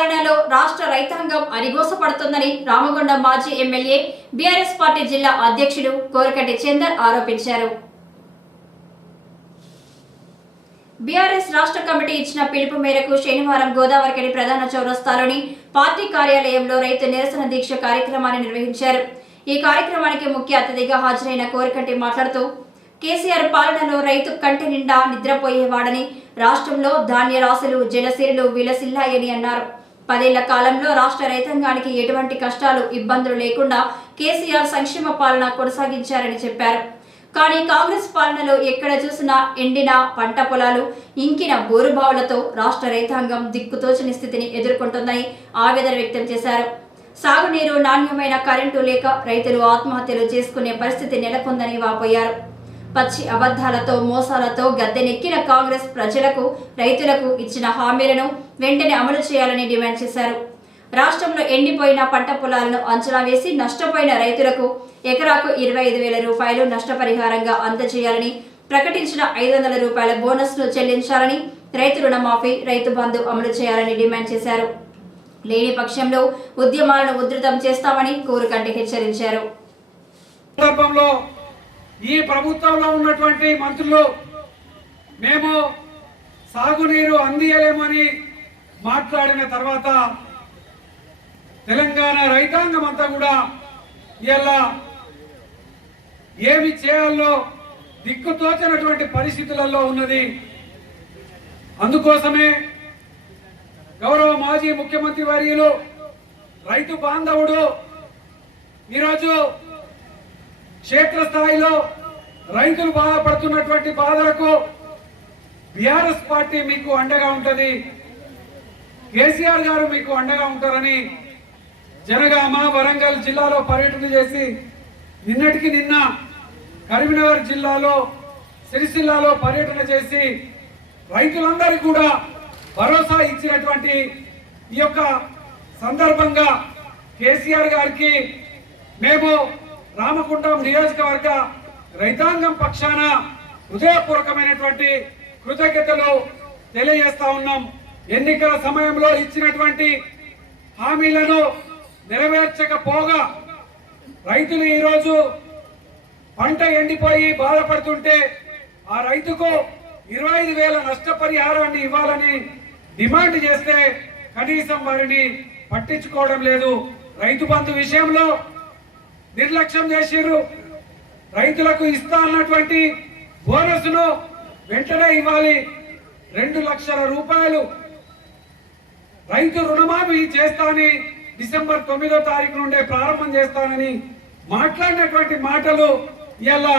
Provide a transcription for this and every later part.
పాలనలో రాష్ట్ర రైతాంగం అరిగోసపడుతుందని రామగొండ మాజీ ఎమ్మెల్యే బీఆర్ఎస్ పార్టీ జిల్లా అధ్యక్షుడు కోరకటి చందర్ ఆరోపించారు. బీఆర్ఎస్ రాష్ట్ర కమిటీ ఇచ్చిన పిలుపు మేరకు శనివారం గోదావరికని ప్రధాన చౌరస్తాలోని పార్టీ కార్యాలయంలో రైతు నిరసన దీక్ష కార్యక్రమాన్ని నిర్వహించారు. ఈ కార్యక్రమానికి ముఖ్య అతిథిగా హాజరైన కోరికంటి మాట్లాడుతూ కేసీఆర్ పాలనలో రైతు కంటి నిండా నిద్రపోయేవాడని రాష్ట్రంలో ధాన్య రాశులు జలసిరులు విలసిల్లాయని అన్నారు. పదేళ్ళ కాలంలో రాష్ట్ర రైతాంగానికి ఎటువంటి కష్టాలు ఇబ్బందులు లేకుండా కేసీఆర్ సంక్షేమ పాలన కొనసాగించారని చెప్పారు. కానీ కాంగ్రెస్ పాలనలో ఎక్కడ చూసినా ఎండిన పంట పొలాలు ఇంకిన బోరుబావులతో రాష్ట్ర రైతాంగం దిక్కుతోచని స్థితిని ఎదుర్కొంటుందని ఆవేదన వ్యక్తం చేశారు. సాగునీరు నాణ్యమైన కరెంటు లేక రైతులు ఆత్మహత్యలు చేసుకునే పరిస్థితి నెలకొందని వాపోయారు. పచ్చి అబద్ధాలతో మోసాలతో గద్దెనెక్కిన కాంగ్రెస్ ప్రజలకు రైతులకు ఇచ్చిన హామీలను వెంటనే అమలు చేయాలని డిమాండ్ చేశారు. రాష్ట్రంలో ఎండిపోయిన పంట పొలాలను అంచనా వేసి నష్టపోయిన రైతులకు ఎకరాకు ఇరవై ఐదు వేల రూపాయలు నష్టపరిహారంగా అందజేయాలని ప్రకటించిన ఐదు వందల రూపాయల బోనస్ను చెల్లించాలని రైతు రుణమాఫీ రైతు బంధు అమలు చేయాలని డిమాండ్ చేశారు. లేని పక్షంలో ఉద్యమాలను ఉధృతం చేస్తామని కోరుకంటి హెచ్చరించారు. సందర్భంలో ఈ ప్రభుత్వంలో ఉన్నటువంటి మంత్రులు మేము సాగునీరు అందియలేమని మాట్లాడిన తర్వాత తెలంగాణ రైతాంగం అంతా కూడా ఇలా ఏమి చేయాలో దిక్కుతోచనటువంటి పరిస్థితులలో ఉన్నది. అందుకోసమే గౌరవ మాజీ ముఖ్యమంత్రి వర్యులు రైతు బాంధవుడు ఈరోజు క్షేత్రస్థాయిలో రైతులు బాధపడుతున్నటువంటి బాధలకు బీఆర్ఎస్ పార్టీ మీకు అండగా ఉంటుంది. కేసీఆర్ గారు మీకు అండగా ఉంటారని జనగామ వరంగల్ జిల్లాలో పర్యటన చేసి నిన్నటికి నిన్న కరీంనగర్ జిల్లాలో సిరిసిల్లాలో పర్యటన చేసి రైతులందరూ కూడా భరోసా ఇచ్చినటువంటి ఈ యొక్క సందర్భంగా కేసీఆర్ గారికి మేము రామకుంటం నియోజకవర్గ రైతాంగం పక్షాన హృదయపూర్వకమైనటువంటి కృతజ్ఞతలు తెలియజేస్తా ఉన్నాం. ఎన్నికల సమయంలో ఇచ్చినటువంటి హామీలను నెరవేర్చకపోగా రైతులు ఈరోజు పంట ఎండిపోయి బాధపడుతుంటే ఆ రైతుకు ఇరవై ఐదు వేల నష్టపరిహారాన్ని ఇవ్వాలని డిమాండ్ చేస్తే కనీసం వారిని పట్టించుకోవడం లేదు. రైతు బంధు విషయంలో నిర్లక్ష్యం చేసిర్రు. రైతులకు ఇస్తా అన్నటువంటి బోనస్ను వెంటనే ఇవ్వాలి. రెండు లక్షల రూపాయలు. రైతు రుణమాఫీ చేస్తానని డిసెంబర్ తొమ్మిదో తారీఖు నుండే ప్రారంభం చేస్తానని మాట్లాడినటువంటి మాటలు ఇలా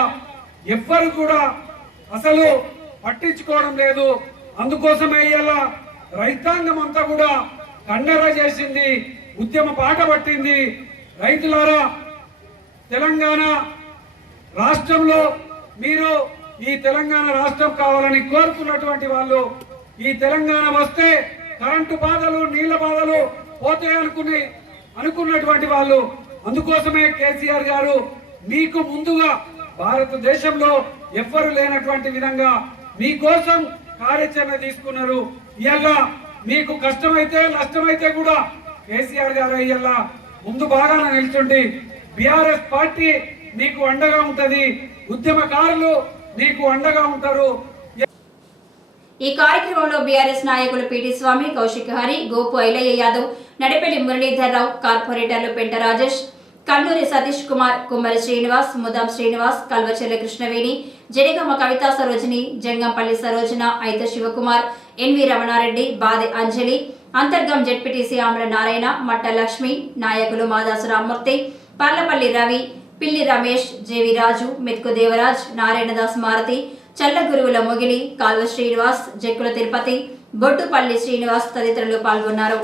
ఎవ్వరు కూడా అసలు పట్టించుకోవడం లేదు. అందుకోసమే ఇలా రైతాంగం అంతా కూడా కండర చేసింది ఉద్యమ పాట పట్టింది. రైతులారా తెలంగాణ రాష్ట్రంలో మీరు ఈ తెలంగాణ రాష్ట్రం కావాలని కోరుకున్నటువంటి వాళ్ళు ఈ తెలంగాణ వస్తే కరెంటు బాధలు నీళ్ళ బాధలు పోతాయి అనుకుని అనుకున్నటువంటి వాళ్ళు అందుకోసమే కేసీఆర్ గారు మీకు ముందుగా భారతదేశంలో ఎవ్వరు లేనటువంటి విధంగా మీకోసం కార్యాచరణ తీసుకున్నారు. ఇలా మీకు కష్టమైతే నష్టమైతే కూడా కేసీఆర్ గారు ఇలా ముందు బాగానే నిల్చుండి బీఆర్ఎస్ పార్టీ నీకు అండగా ఉంటది ఉద్యమకారులు నీకు అండగా ఉంటారు. ఈ కార్యక్రమంలో బీఆర్ఎస్ నాయకులు పిటి స్వామి కౌశిక్ హరి గోపు ఐలయ్య యాదవ్ నడిపెల్లి మురళీధర్ రావు కార్పొరేటర్లు పెంట రాజేష్ కన్నూరి సతీష్ కుమార్ కుమ్మరి శ్రీనివాస్ ముదాం శ్రీనివాస్ కల్వచెల్ల కృష్ణవేణి జడిగమ్మ కవితా సరోజిని జంగంపల్లి సరోజన అయిత శివకుమార్ ఎన్వి రమణారెడ్డి బాది అంజలి అంతర్గం జెడ్పీటీసీ ఆమ్ర నారాయణ మట్ట లక్ష్మి నాయకులు మాదాసు రామ్మూర్తి పర్లపల్లి రవి పిల్లి రమేష్ జేవి రాజు మెతుకు దేవరాజ్ నారాయణదాస్ మారతి చల్ల గురువుల మొగిలి కాల్వ శ్రీనివాస్ జక్కుల తిరుపతి బొట్టుపల్లి శ్రీనివాస్ తదితరులు పాల్గొన్నారు.